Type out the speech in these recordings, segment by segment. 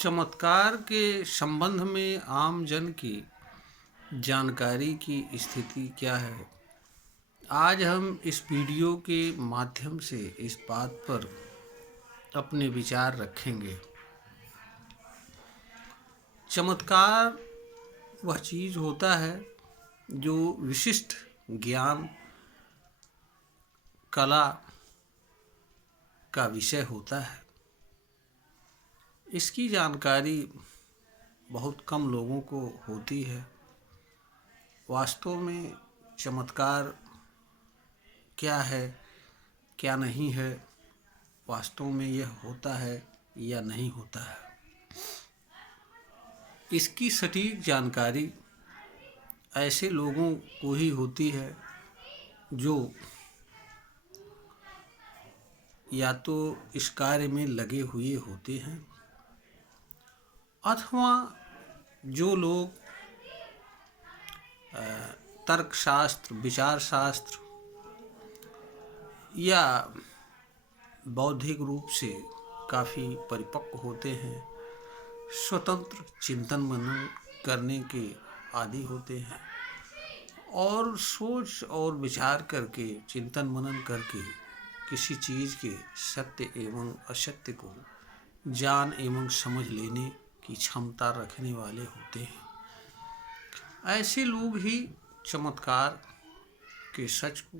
चमत्कार के संबंध में आम जन की जानकारी की स्थिति क्या है। आज हम इस वीडियो के माध्यम से इस बात पर अपने विचार रखेंगे। चमत्कार वह चीज़ होता है जो विशिष्ट ज्ञान कला का विषय होता है। इसकी जानकारी बहुत कम लोगों को होती है। वास्तव में चमत्कार क्या है, क्या नहीं है, वास्तव में यह होता है या नहीं होता है, इसकी सटीक जानकारी ऐसे लोगों को ही होती है जो या तो इस कार्य में लगे हुए होते हैं अथवा जो लोग तर्कशास्त्र, विचार शास्त्र या बौद्धिक रूप से काफ़ी परिपक्व होते हैं, स्वतंत्र चिंतन मनन करने के आदी होते हैं और सोच और विचार करके, चिंतन मनन करके किसी चीज़ के सत्य एवं असत्य को जान एवं समझ लेने की क्षमता रखने वाले होते हैं। ऐसे लोग ही चमत्कार के सच को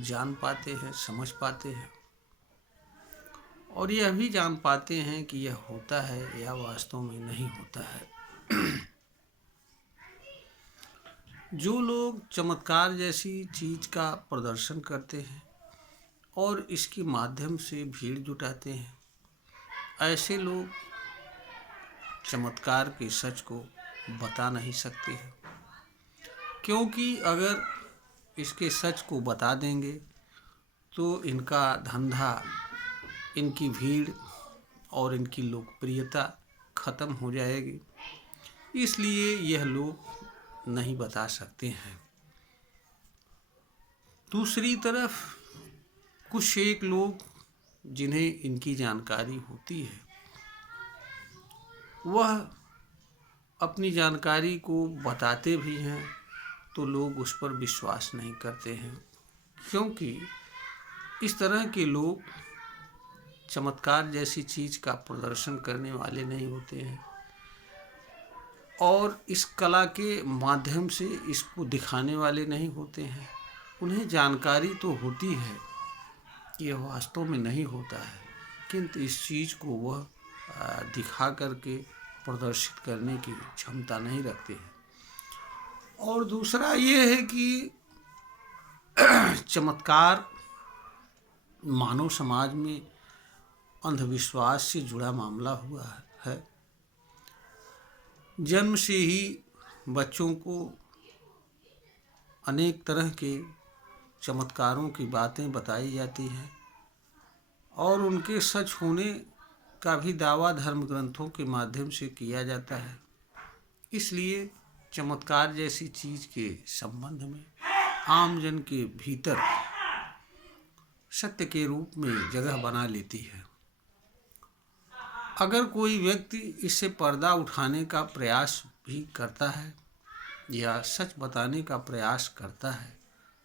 जान पाते हैं, समझ पाते हैं और यह भी जान पाते हैं कि यह होता है या वास्तव में नहीं होता है। जो लोग चमत्कार जैसी चीज़ का प्रदर्शन करते हैं और इसके माध्यम से भीड़ जुटाते हैं, ऐसे लोग चमत्कार के सच को बता नहीं सकते हैं, क्योंकि अगर इसके सच को बता देंगे तो इनका धंधा, इनकी भीड़ और इनकी लोकप्रियता ख़त्म हो जाएगी। इसलिए यह लोग नहीं बता सकते हैं। दूसरी तरफ कुछ एक लोग जिन्हें इनकी जानकारी होती है, वह अपनी जानकारी को बताते भी हैं तो लोग उस पर विश्वास नहीं करते हैं, क्योंकि इस तरह के लोग चमत्कार जैसी चीज़ का प्रदर्शन करने वाले नहीं होते हैं और इस कला के माध्यम से इसको दिखाने वाले नहीं होते हैं। उन्हें जानकारी तो होती है कि यह वास्तव में नहीं होता है, किंतु इस चीज़ को वह दिखा करके प्रदर्शित करने की क्षमता नहीं रखते हैं। और दूसरा ये है कि चमत्कार मानव समाज में अंधविश्वास से जुड़ा मामला हुआ है। जन्म से ही बच्चों को अनेक तरह के चमत्कारों की बातें बताई जाती हैं और उनके सच होने का भी दावा धर्म ग्रंथों के माध्यम से किया जाता है। इसलिए चमत्कार जैसी चीज़ के संबंध में आम जन के भीतर सत्य के रूप में जगह बना लेती है। अगर कोई व्यक्ति इससे पर्दा उठाने का प्रयास भी करता है या सच बताने का प्रयास करता है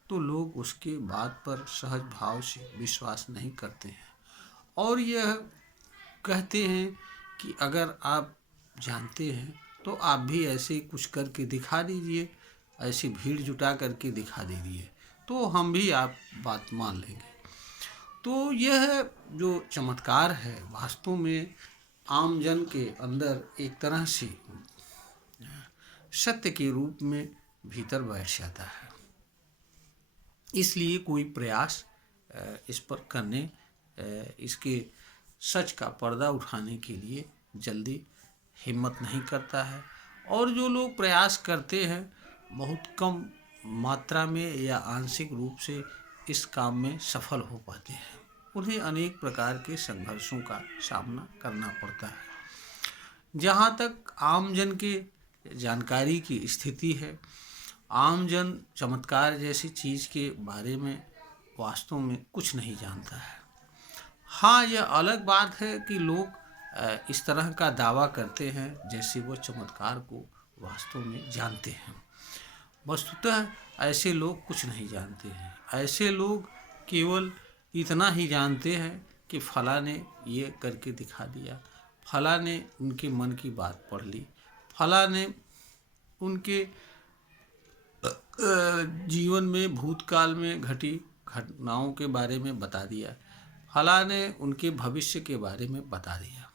तो लोग उसके बात पर सहज भाव से विश्वास नहीं करते हैं और यह कहते हैं कि अगर आप जानते हैं तो आप भी ऐसे कुछ करके दिखा दीजिए, ऐसी भीड़ जुटा करके दिखा दीजिए तो हम भी आप बात मान लेंगे। तो यह जो चमत्कार है वास्तव में आम जन के अंदर एक तरह से सत्य के रूप में भीतर बैठ जाता है। इसलिए कोई प्रयास इस पर करने, इसके सच का पर्दा उठाने के लिए जल्दी हिम्मत नहीं करता है और जो लोग प्रयास करते हैं बहुत कम मात्रा में या आंशिक रूप से इस काम में सफल हो पाते हैं। उन्हें अनेक प्रकार के संघर्षों का सामना करना पड़ता है। जहाँ तक आम जन के जानकारी की स्थिति है, आम जन चमत्कार जैसी चीज़ के बारे में वास्तव में कुछ नहीं जानता है। हाँ, यह अलग बात है कि लोग इस तरह का दावा करते हैं जैसे वो चमत्कार को वास्तव में जानते हैं। वस्तुतः ऐसे लोग कुछ नहीं जानते हैं। ऐसे लोग केवल इतना ही जानते हैं कि फला ने ये करके दिखा दिया, फला ने उनके मन की बात पढ़ ली, फला ने उनके जीवन में भूतकाल में घटी घटनाओं के बारे में बता दिया, फला ने उनके भविष्य के बारे में बता दिया।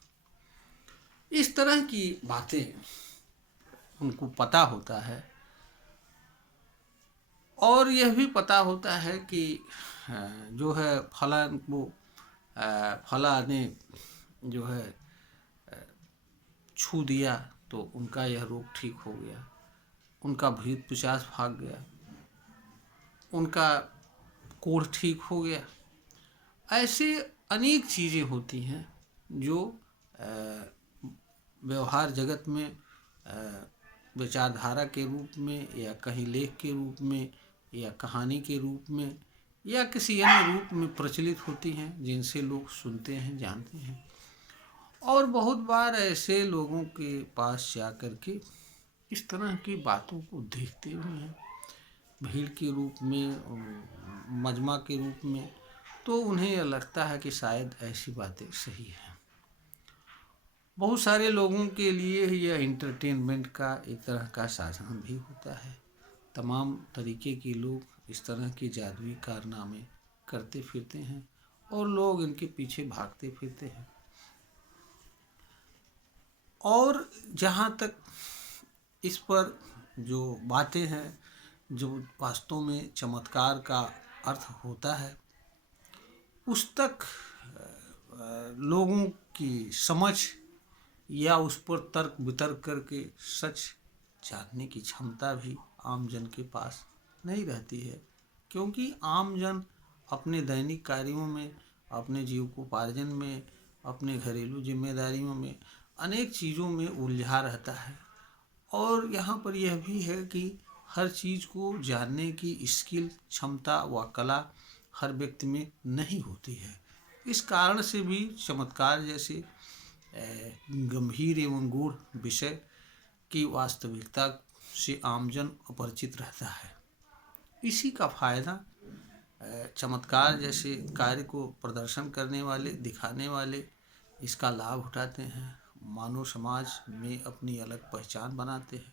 इस तरह की बातें उनको पता होता है और यह भी पता होता है कि जो है फला ने जो है छू दिया तो उनका यह रोग ठीक हो गया, उनका भूत पिशाच भाग गया, उनका कोढ़ ठीक हो गया। ऐसे अनेक चीज़ें होती हैं जो व्यवहार जगत में विचारधारा के रूप में या कहीं लेख के रूप में या कहानी के रूप में या किसी अन्य रूप में प्रचलित होती हैं, जिनसे लोग सुनते हैं, जानते हैं। और बहुत बार ऐसे लोगों के पास जा कर के इस तरह की बातों को देखते हुए हैं भीड़ के रूप में, मजमा के रूप में, तो उन्हें लगता है कि शायद ऐसी बातें सही हैं। बहुत सारे लोगों के लिए यह इंटरटेनमेंट का एक तरह का साधन भी होता है। तमाम तरीके के लोग इस तरह के जादुई कारनामे करते फिरते हैं और लोग इनके पीछे भागते फिरते हैं। और जहाँ तक इस पर जो बातें हैं, जो वास्तव में चमत्कार का अर्थ होता है, उस तक लोगों की समझ या उस पर तर्क वितर्क करके सच जानने की क्षमता भी आम जन के पास नहीं रहती है, क्योंकि आम जन अपने दैनिक कार्यों में, अपने जीविकोपार्जन में, अपने घरेलू जिम्मेदारियों में, अनेक चीज़ों में उलझा रहता है। और यहाँ पर यह भी है कि हर चीज़ को जानने की स्किल, क्षमता व कला हर व्यक्ति में नहीं होती है। इस कारण से भी चमत्कार जैसे गंभीर एवं गूढ़ विषय की वास्तविकता से आमजन अपरिचित रहता है। इसी का फायदा चमत्कार जैसे कार्य को प्रदर्शन करने वाले, दिखाने वाले इसका लाभ उठाते हैं, मानव समाज में अपनी अलग पहचान बनाते हैं,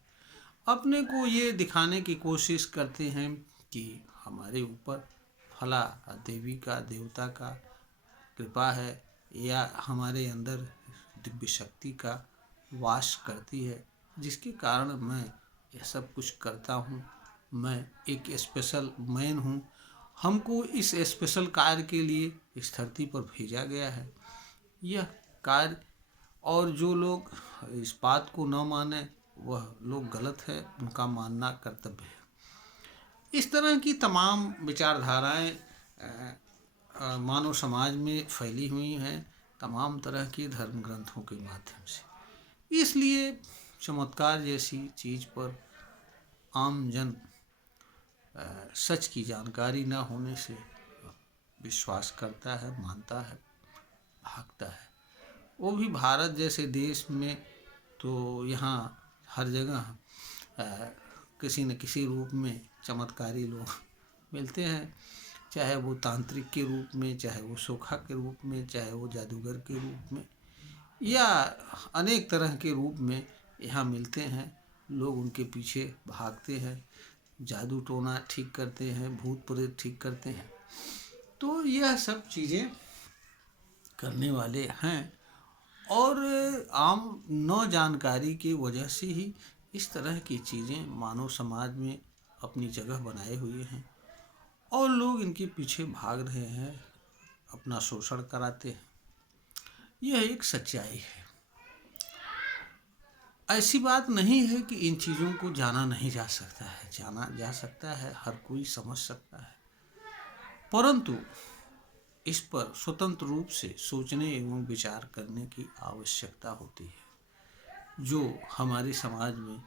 अपने को ये दिखाने की कोशिश करते हैं कि हमारे ऊपर फला देवी का, देवता का कृपा है या हमारे अंदर दिव्य शक्ति का वास करती है, जिसके कारण मैं यह सब कुछ करता हूँ। मैं एक स्पेशल मैन हूँ, हमको इस स्पेशल कार्य के लिए इस धरती पर भेजा गया है। यह कार्य, और जो लोग इस बात को न माने वह लोग गलत है, उनका मानना कर्तव्य है। इस तरह की तमाम विचारधाराएं मानव समाज में फैली हुई हैं, तमाम तरह के धर्म ग्रंथों के माध्यम से। इसलिए चमत्कार जैसी चीज़ पर आम जन सच की जानकारी न होने से विश्वास करता है, मानता है, भागता है। वो भी भारत जैसे देश में तो यहाँ हर जगह किसी न किसी रूप में चमत्कारी लोग मिलते हैं, चाहे वो तांत्रिक के रूप में, चाहे वो सोखा के रूप में, चाहे वो जादूगर के रूप में, या अनेक तरह के रूप में यहाँ मिलते हैं। लोग उनके पीछे भागते हैं, जादू टोना ठीक करते हैं, भूत प्रेत ठीक करते हैं। तो यह सब चीज़ें करने वाले हैं और आम न जानकारी की वजह से ही इस तरह की चीज़ें मानव समाज में अपनी जगह बनाए हुए हैं और लोग इनके पीछे भाग रहे हैं, अपना शोषण कराते हैं। यह एक सच्चाई है। ऐसी बात नहीं है कि इन चीज़ों को जाना नहीं जा सकता है, जाना जा सकता है, हर कोई समझ सकता है, परंतु इस पर स्वतंत्र रूप से सोचने एवं विचार करने की आवश्यकता होती है, जो हमारे समाज में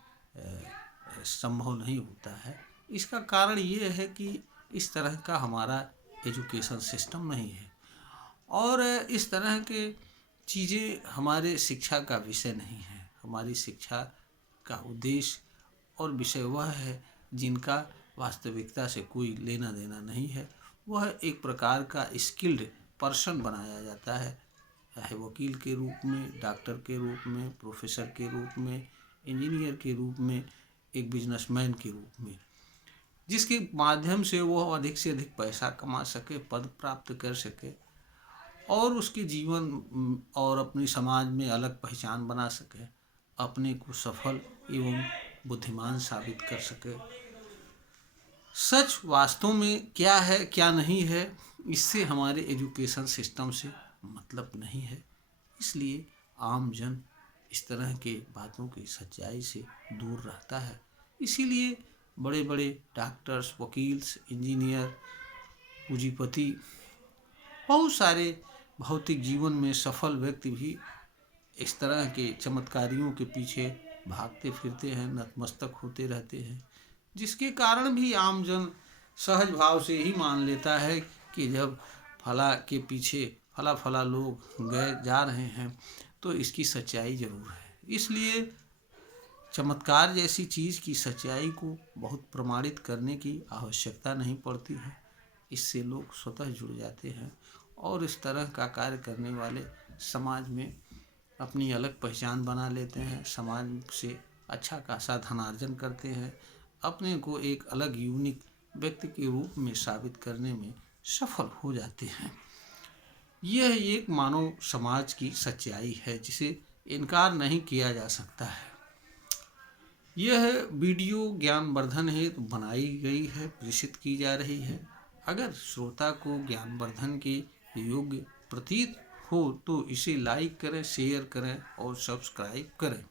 संभव नहीं होता है। इसका कारण ये है कि इस तरह का हमारा एजुकेशन सिस्टम नहीं है और इस तरह के चीज़ें हमारे शिक्षा का विषय नहीं है। हमारी शिक्षा का उद्देश्य और विषय वह है जिनका वास्तविकता से कोई लेना देना नहीं है। वह एक प्रकार का स्किल्ड पर्सन बनाया जाता है, चाहे वकील के रूप में, डॉक्टर के रूप में, प्रोफेसर के रूप में, इंजीनियर के रूप में, एक बिजनेसमैन के रूप में, जिसके माध्यम से वो अधिक से अधिक पैसा कमा सके, पद प्राप्त कर सके और उसके जीवन और अपनी समाज में अलग पहचान बना सके, अपने को सफल एवं बुद्धिमान साबित कर सके। सच वास्तव में क्या है क्या नहीं है, इससे हमारे एजुकेशन सिस्टम से मतलब नहीं है। इसलिए आम जन इस तरह के बातों की सच्चाई से दूर रहता है। इसीलिए बड़े बड़े डॉक्टर्स, वकील्स, इंजीनियर, पूंजीपति, बहुत सारे भौतिक जीवन में सफल व्यक्ति भी इस तरह के चमत्कारियों के पीछे भागते फिरते हैं, नतमस्तक होते रहते हैं, जिसके कारण भी आम जन सहज भाव से ही मान लेता है कि जब फला के पीछे फला फला लोग गए जा रहे हैं तो इसकी सच्चाई जरूर है। इसलिए चमत्कार जैसी चीज़ की सच्चाई को बहुत प्रमाणित करने की आवश्यकता नहीं पड़ती है। इससे लोग स्वतः जुड़ जाते हैं और इस तरह का कार्य करने वाले समाज में अपनी अलग पहचान बना लेते हैं, समाज से अच्छा खासा धनार्जन करते हैं, अपने को एक अलग यूनिक व्यक्ति के रूप में साबित करने में सफल हो जाते हैं। यह एक मानव समाज की सच्चाई है जिसे इनकार नहीं किया जा सकता है। यह वीडियो ज्ञानवर्धन हेतु बनाई गई है, प्रेषित की जा रही है। अगर श्रोता को ज्ञानवर्धन के योग्य प्रतीत हो तो इसे लाइक करें, शेयर करें और सब्सक्राइब करें।